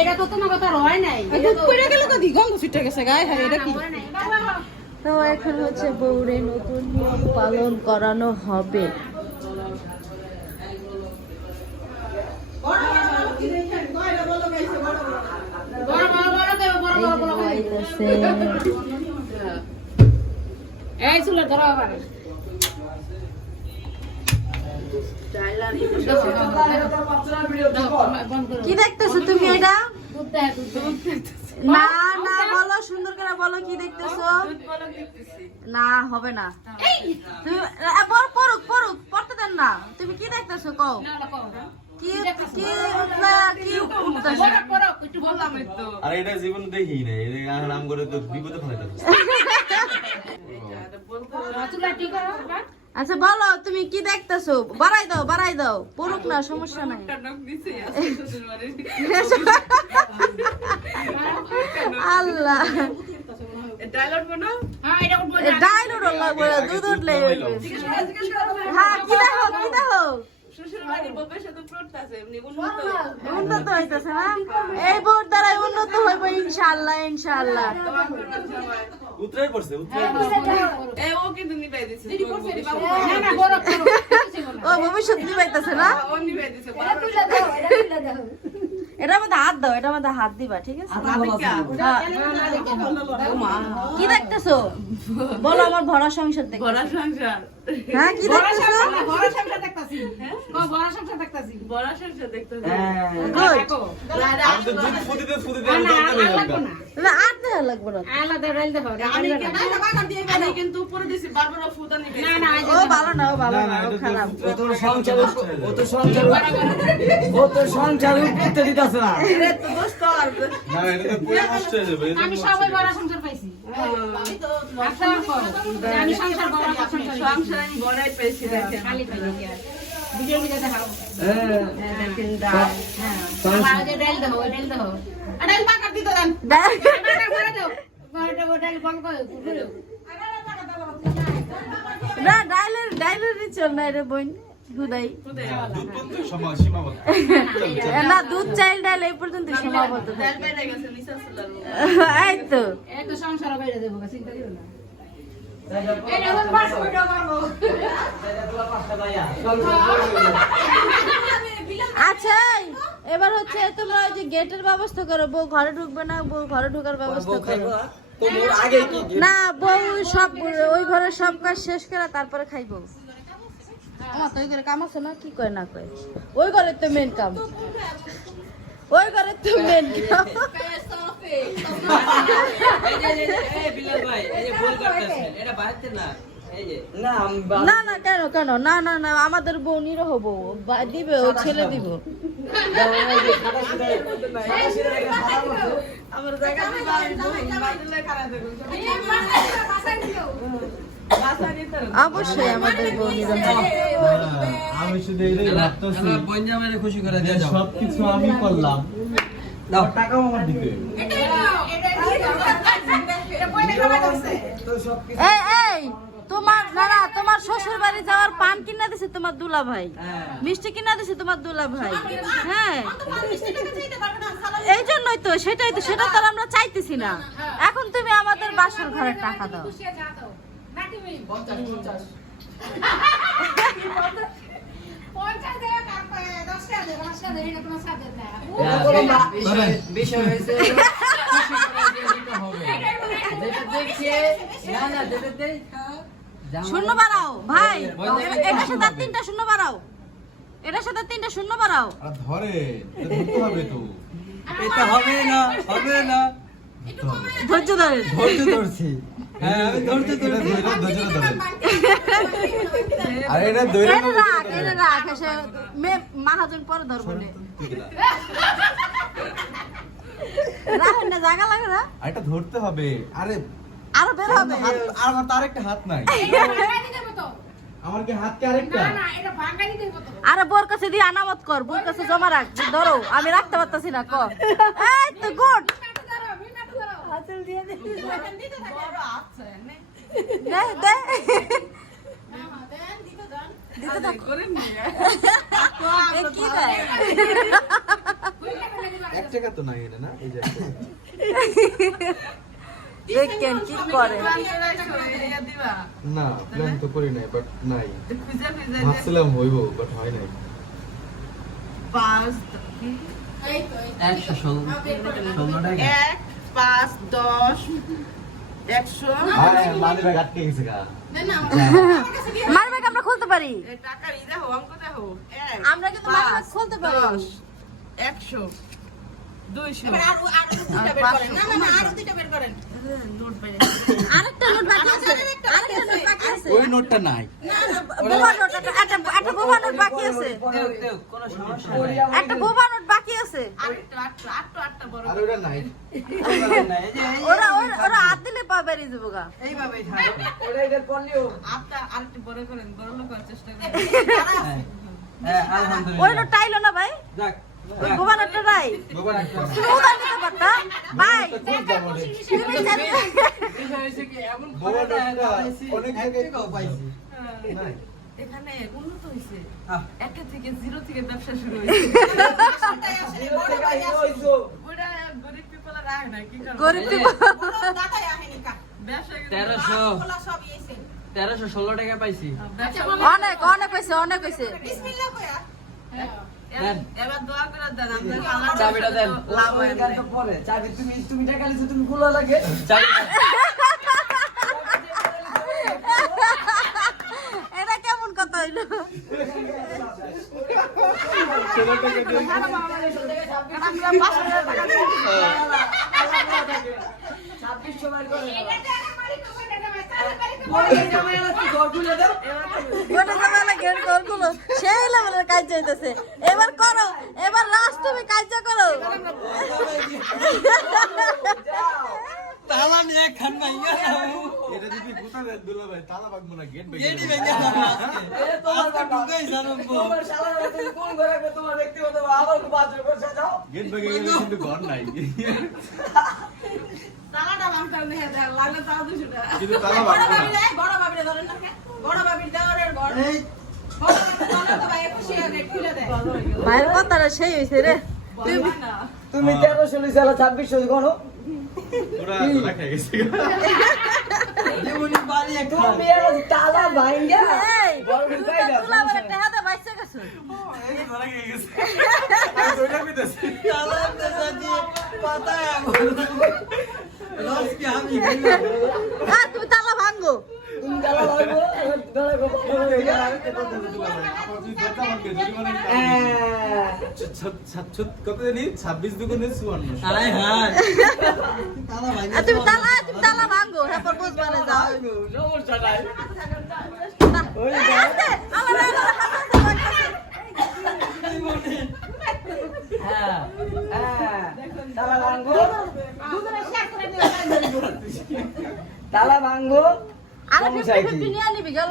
এটা তো তোমার কথা হয় নাই। দুধ পড়ে গেল কদি গন্ধ ছুটে গেছে গায়ে হ্যাঁ এটা কি? তো এখন হচ্ছে বউরে নতুন নিয়ম পালন করানো হবে। বড় বড় বড় দেব বড় বড় বড় করে। খাইতেছে এই চুলে ধরো আবার বন্ধ করো। কি এটা। না না বলো সুন্দর করে বলো কি দেখতেছো? না হবে না। তুমি বল, পড়ুক পড়ুক পড়তে দেন না। তুমি কি দেখতেছো? কও। না, না। কি কি উঠলা কি উঠতেছে? বড়, বড়, একটু বললাম একটু। আর এটা জীবন দেখি নাই। এটা নাম করে তো বিপদে ফেলাইতে হবে। আচ্ছা বলো তুমি কি দেখতেছো? বাড়াই দাও বাড়াই দাও। পড়ুক না সমস্যা নাই। আল্লাহ। হ্যাঁ, এটা না। লাগবে দুধ উঠলে। হ্যাঁ কি দেখো কি দেখো? উন্নত হইতেছে না? এই বোর্ড দ্বারা উন্নত হইব ইনশাআল্লাহ ইনশাআল্লাহ। উতরাই পড়ছে উতরাই হ্যাঁ, না, না, বড়, ছিল না। ও ভবিষ্যৎ নিবাইতেছে না? এটার মধ্যে হাত দাও এটার মধ্যে হাত দিবা ঠিক আছে? হ্যাঁ। কি দেখতেছো? বলো আমার ভরা সংসার দেখো হ্যাঁ কি দেখতেছো? সংসার না, বড় সংসার দেখতাছি। বড় সংসার দেখতাছি। আমি তো দুধ ফুটিতে ফুটিতে না, আমি আর নেই লাগবো। না। না আর দেওয়া লাগবে না। আলাদা রাইল দেবো, রাইল দেবো না। না, ও ভালো না ও ভালো না, ও খারাপ। ও তো সংসার ও তো সংসার ও তো সংসার উঠতে দিতেছে না। না, এটা তো পুরো নষ্ট হয়ে যাবে, আমি সবাই বড় সংসার পাইছি। আচ্ছা, করো। আমি সংসার বড় সংসার পাইছি। খালি পাইছি কি আর। ভিডিও না ডাইলের ডাইলের রিচল না রে বোন দুধাই। না দুধ চাইল ডাইল এই সীমাবদ্ধ এই তো সংসার বাইরে দেবো, চিন্তা করো না। এই দেখুন, বাস করে দাও, পারব। আচ্ছা এবার হচ্ছে তোমরা ওই যে গেটের ব্যবস্থা করো বউ ঘরে ঢুকবে না বউ ঘরে ঢোকার ব্যবস্থা করো। তোমার আগে কি না বউ সব ওই ঘরে সব কাজ শেষ করে তারপরে খাইবো। আমার তো ওই ঘরে কাম আছে না কি কয় না কয়? ওই ঘরে তো মেন কাম। ওই ঘরে তো মেন না না না কেন কেন না না না আমাদের বউ নিরহ বউ দিবে ও ছেলে দিব অবশ্যই আমাদের বউ আমি শুধু এটাই ভাবতেছি খুশি করে যে সবকিছু আমি করলাম। দাও। টাকাও আমার দিতে হবে। তো সব কিছু এই এই তোমার না না তোমার শ্বশুর বাড়ি যাওয়ার পান কিনা দিছে তোমার দুলা ভাই? মিষ্টি কিনা দিছে তোমার দুলা ভাই? হ্যাঁ। এই জন্যই তো সেটাই তো সেটা তো আর আমরা চাইতেছি না। এখন তুমি আমাদের বাসর ঘরের টাকা দাও। বিষয় হয়েছে যেটা দেখ শূন্য বাড়াও ভাই। এটার সাথে আর তিনটা শূন্য বাড়াও। এটার সাথে তিনটা শূন্য বাড়াও। ধরে এটা হবে তো। এটা হবে না হবে না। ধৈর্য ধরে ধৈর্য ধরছি। হ্যাঁ আমি আর এটা ধরে। রাখ এটা রাখ এসে মে মাহাজন পরে ধরবো নে। রাখেন না। জায়গা লাগে না? এটা ধরতে হবে। আরে আরও বের হবে। আমার তো আরেকটা হাত নাই। আমার কি হাত কি আরেকটা? না, না, এটা ভাঙাই দিতে হতো। আরে বোর কাছে দিয়ে আনামত কর বোর কাছে জমা রাখ ধরো আমি রাখতে পারতাছি না কর। এই তো গুড। দে। কি দেয়? বুঝলে, বুঝলে, এক টাকা তো নাই এটা না? এই যে দেখেন কি করে। না প্ল্যান তো করি নাই বাট নাই। ভাবছিলাম হইব বাট হয় নাই। একশো ষোলো ষোলো টাকা এক পাঁচ দশ একশো। হ্যাঁ। মানে ব্যাগ ব্যাগ আমরা খুলতে পারি। টাকার ই দেখো অঙ্ক দেখো। আমরা কিন্তু মানি ব্যাগ খুলতে পারি। দশ একশো দুইশো আরেকটা নোট বাকি আছে। আরেকটা নোট বাকি আছে। ওই নোটটা নাই। বোবা নোট একটা একটা বোবা নোট বাকি আছে। কোনো সমস্যা নাই। একটা বোবা নোট বাকি আছে। আটটা আটটা আটটা বড় আর ওটা নাই। ওরা ওরা হাত দিলে পা বেরিয়ে যাব গা। এইভাবেই থাকবে ওটা এদের পড়লেও আটটা আরেকটু বড় করেন বড় লোক চেষ্টা করেন। হ্যাঁ। হ্যাঁ ওই নোট টাইলো না ভাই? যাক। নোটটা নাই। তুমি উধার নিতে পারতা ভাই তুমি অনেক জায়গায় পাইছি। এখানে উন্নত হয়েছে একটা থেকে জিরো থেকে ব্যবসা শুরু হয়েছে তেরোশো। তেরোশো ষোলো টাকা পাইছি। অনেক অনেক হয়েছে অনেক হয়েছে চাবিটা দেন। ব্যবসাতে লাভ না। পরে। চাবি তুমি তুমি টাকা লিছো তুমি খোলা লাগে। চাবি এটা কেমন কথা হইল? ছাব্বিশশো বার করে পরে জামাই আছে ঘর খুলে দাও ওটা জামালা ঘের করগুলো সেই লেভেলের কাজ চাইতেছে। এবার করো এবার লাস্ট তুমি কাজ করো। তালা নিয়ে খান না ইয়া এটা যদি গোটা দেন দুলা ভাই তালা বাগবো না গেট ভেঙে গেডি ভেঙে যাবে আজকে ঢুকেই জানো তোমার শালা তুমি কোন ঘরে রাখবে তোমার ব্যক্তিগত আবার বাথরুম করে যাও। গেট ভেঙে গেলে কিন্তু ঘর নাই। না কথাটা সেই হয়েছে রে। তুমি তুমি তেরোশো লিসালা ছাব্বিশশো গণো। পুরা তোলা ভাঙ্গা এই তুমি তালা ভাঙ্গো জানি ছাব্বিশ দুগুণে চুয়ান্ন তুমি তালা তুমি তালা ভাঙ্গো তারপর বুঝবা যাও। সমস্যা নাই। আমার আমার হাতে লাগতেছে। হ্যাঁ হ্যাঁ তালা ভাঙবো তালা ভাঙবো আরে সমস্যা ফিফটি কি? ফিফটি নিয়ে নিবি গেল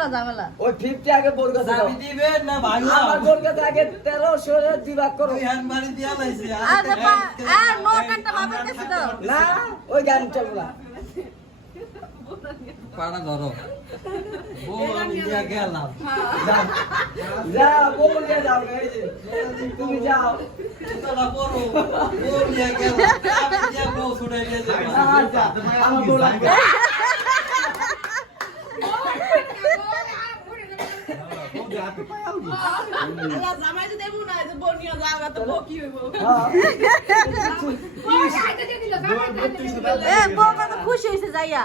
গা ঝামেলা ওই ফিফটি আগে দাও আমার বোর কাছে আগে করো নোট একটা ভাবে না ওই গান চলবো না পাড়া ধরো। বউ আমি নিয়ে গেলাম। যা যাও বউ নিয়ে যাও তুমি যাও। তোরা বউ নিয়ে গেলাম। আমি নিয়ে বউ ছুটাই নিয়ে যাব। আমার বউ লাগবে। আল্লাহ জামাই যদি এমন হয় যে বউ নিয়ে যাওয়া তো বউ কি হইব? হ্যাঁ। এ বউ কত খুশি হইছে যাইয়া।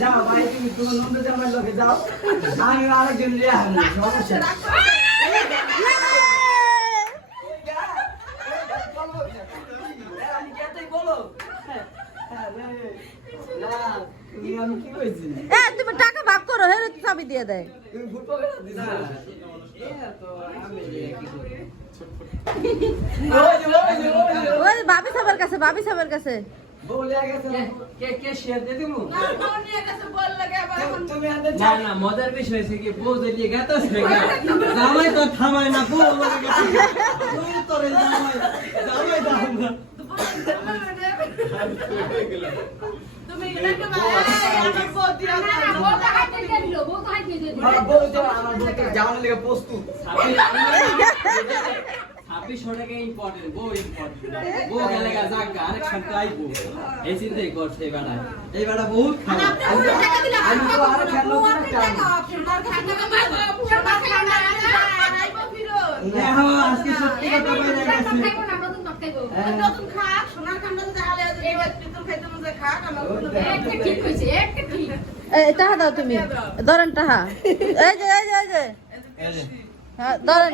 যাও ভাই তুমি তোমার নন্দ জামাই লোকে যাও। আমি আরেকজন নিয়ে আসব। সমস্যা নেই। আমি কেটাই বলো হ্যাঁ, না, তুমি আমি কি কইছি এ তুমি টাকা ভাগ করো হেরে চাবি দিয়ে দেয় তুমি ফুটবল খেলা দিছো ওই যে, ওই যে, ওই যে, ওই ভাবি সাহেবের কাছে ভাবি সাহেবের কাছে বউ লিয়ে গেছে না? কে কে শেয়ার দিয়ে দিমু আর বউ নিয়ে গেছে বল লাগে আবার এখন তুমি আনতে না চাও না মজার বিষয় হয়েছে কি বউ দিয়ে গেছে জামাই তো থামায় না বউ লাগে গেছে তুই তোরে জামাই জামাই এই, চিন্তাই করছে এই বেড়া এই বেড়া বহুত খারাপ নতুন সোনার এবার পিতল খাইতে এই টাহা দাও তুমি। ধরেন টাহা। এই যে এই যে এই যে। হ্যাঁ, ধরেন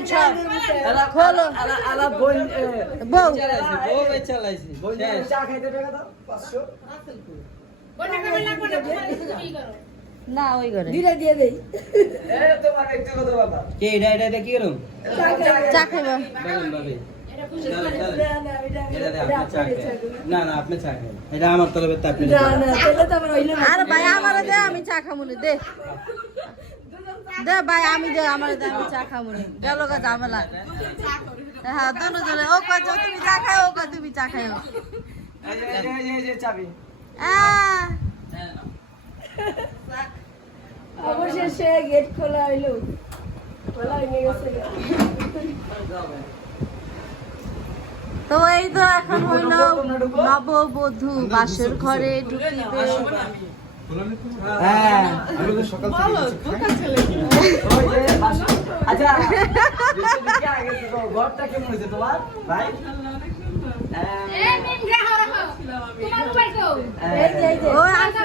খোলো। আলা আলা বোন এ, বউ চালাইছে। বউ বে চালাইছে। বোন শেষ। চা খাইতে টাকা দাও 500 না? ওই ঘরে এ তোমার ব্যক্তিগত ব্যাপার কে এটা এটা এটা কি করুম? চা খাইবা। এটা দে, আপনি চা খান। না না আপনি চা আমার তরফে আর ভাই আমারে দে আমি চা দে। দে ভাই আমি দে আমারে দে আমি চা খামুনি গেল গা ঝামেলা। হ্যাঁ দুনো জনে ও কয় যে তুমি চা খাও ও কয় তুমি চা খাও এই যে এই যে, এই যে, এই যে চাবি। আহ, অবশেষে গেট খোলা হইল। খোলা হয়ে গেছে। তো এই তো এখন হইল নববধূ বাসর ঘরে ঢুকিবে হ্যাঁ। আমি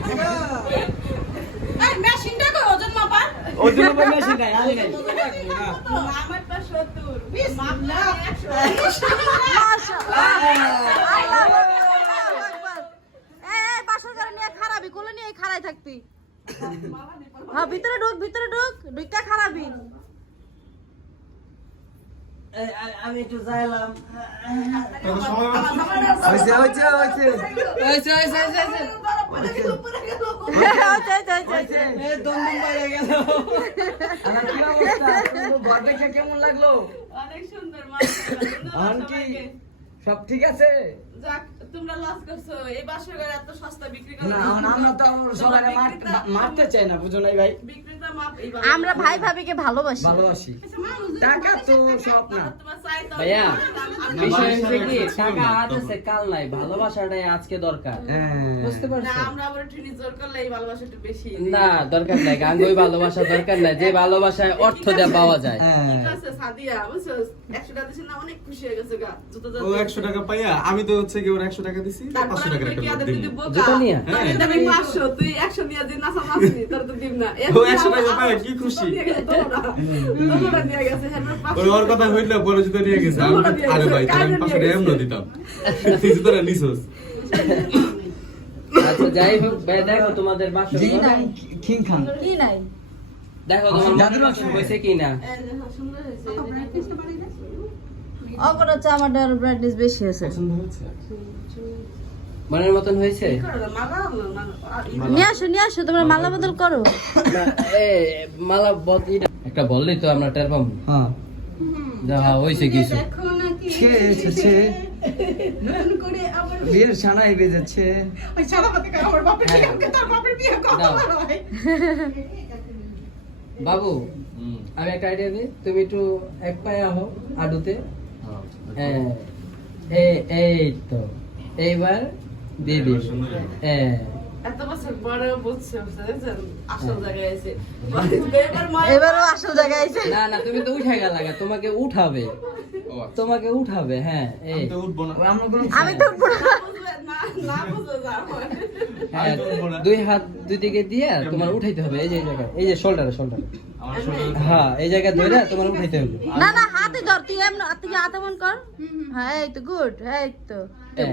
তো ওই জন্য বলে মেশিন নাই আলি নাই আমার পা 70, মাপ 100। আল্লাহু আকবার। এই, এই, বাসর ঘরে নিয়ে খারাপি কোলে নিয়ে খাড়াই থাকবি হ্যাঁ ভিতরে ঢুক ভিতরে ঢুক ঢুকা খারাপি আমি একটু যাইলাম কত সময় বাকি? হয়েছে হয়েছে হয়েছে হয়েছে হয়েছে হয়েছে হয়েছে হচ্ছে, হচ্ছে, হচ্ছে, হচ্ছে। এ দম দম বাইরে গেল আমার কি অবস্থা তোমার ঘর দেখে কেমন লাগল? অনেক সুন্দর। সব ঠিক আছে? যাক, তোমরা লস করছ এই বাসর ঘরে এত সস্তা বিক্রি করে। না আমরা তো সবাই মারতে চাই না বুঝো নাই ভাই? বিক্রেতা মাপ আমরা ভাই ভাবিকে ভালোবাসি। ভালোবাসি। টাকা তো সব না। তোমার চাই তো। ভাইয়া, বিষয় হচ্ছে কি টাকা আছে কাল নাই ভালোবাসাটাই আজকে দরকার। হ্যাঁ। বুঝতে না আমরা আবার ট্রেনে জোর করলে এই ভালোবাসা একটু বেশি না দরকার নাই গাঙ্গুই ভালোবাসা দরকার নাই যে ভালোবাসায় অর্থ দেওয়া পাওয়া যায়। হ্যাঁ। ঠিক আছে সাদিয়া বুঝছ? একশো টাকা দিছি না অনেক খুশি হয়ে গেছে গা জুতো ও একশো টাকা পাইয়া আমি তো হচ্ছে কি ওর একশো টাকা দিছি পাঁচশো টাকার একটা নোট দিন জুতো নিয়া? আমি পাঁচশো তুই একশো নিয়ে দিন না নাচনি তোর তো দিব না। ও 100 টাকা পায়, কি খুশি। দোনোটা নিয়ে গেছে ওর ওর কথা হইলে পরে জুতো নিয়ে গেছে আমি আরে ভাই তাহলে আমি টাকা এমন দিতাম। তুই জুতোটা নিছোস। আচ্ছা যাই হোক ভাই দেখো তোমাদের বাসর জি নাই কিং খান। কি নাই। দেখো তোমার। কি না সুন্দর হচ্ছে আমার ব্রাইটনেস বেশি আছে পছন্দ মনের মতন হয়েছে? নিয়ে আসো নিয়ে আসো তোমরা মালা বদল করো। মালা বদ ইটা- একটা বললেই তো আমরা টের পাবো। হ্যাঁ। হয়েছে কিছু। বিয়ের বেজেছে ওই পাতি আমার বাপের হ্যাঁ। বিয়ে তার বাপের বিয়ে কত হয়। বাবু আমি একটা আইডিয়া দিই। তুমি একটু এক পায়ে আহো আডুতে। হ্যাঁ এই- এই তো। এইবার দিদি হ্যাঁ এত বছর পরে বুঝছে আসল জায়গায় এসে এবারও আসল জায়গায় না না তুমি তো উঠে গেল তোমাকে উঠাবে। আচ্ছা। তোমাকে উঠাবে হ্যাঁ এই। আমি তো উঠবো না। আমি তো পুরো না। না বুঝবে যাও হ্যাঁ, আমি তো উঠবো না। দুই হাত দুই দিকে দিয়ে তোমার উঠাইতে হবে এই যে এই জায়গায় এই যে শোল্ডারে শোল্ডারে হ্যাঁ এই জায়গায় ধরে তোমার উঠাইতে হবে। না না হাতে ধর তুই এমন তুই হাতে মন কর। হ্যাঁ এই তো গুড এই তো। হ্যাঁ,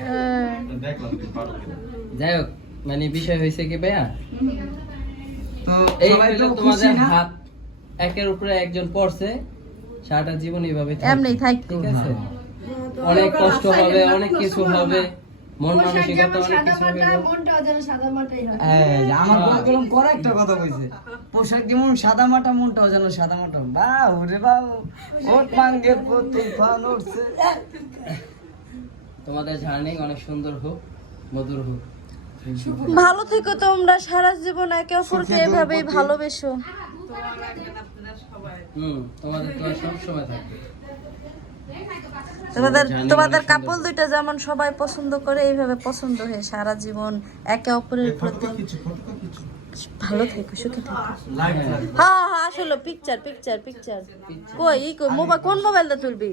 হ্যাঁ। যাই হোক মানে বিষয় হয়েছে কি ভাইয়া? তো এই তোমাদের হাত একের উপরে একজন পড়ছে। সারাটা জীবন এইভাবে। এমনিই ঠিক আছে? অনেক কষ্ট হবে অনেক কিছু হবে মন মানসিকতা অনেক কিছু মাটা হইল। মনটাও যেন সাদা মাটাই হয়। আমার করে একটা কথা কইছে। পোশাক যেমন সাদা মাটা মনটাও যেন সাদা মাটা। বাউ রে বাউ ওট মাঙ্গের প্রতি ফান উঠছে। তোমাদের জার্নি অনেক সুন্দর হোক মধুর হোক। ভালো থেকো তোমরা সারা জীবন একে অপরকে এভাবেই ভালোবেসো। তোমাদের তোমাদের কাপল দুইটা যেমন সবাই পছন্দ করে এইভাবে পছন্দ হয়ে সারা জীবন একে অপরের প্রতি কিছু ফটো কিছু। ভালো থেকো সুখে থেকো। লাইক হ্যাঁ। হ্যাঁ আসলে পিকচার পিকচার পিকচার কই ই কই মোবাইল কোন মোবাইলটা তুলবি?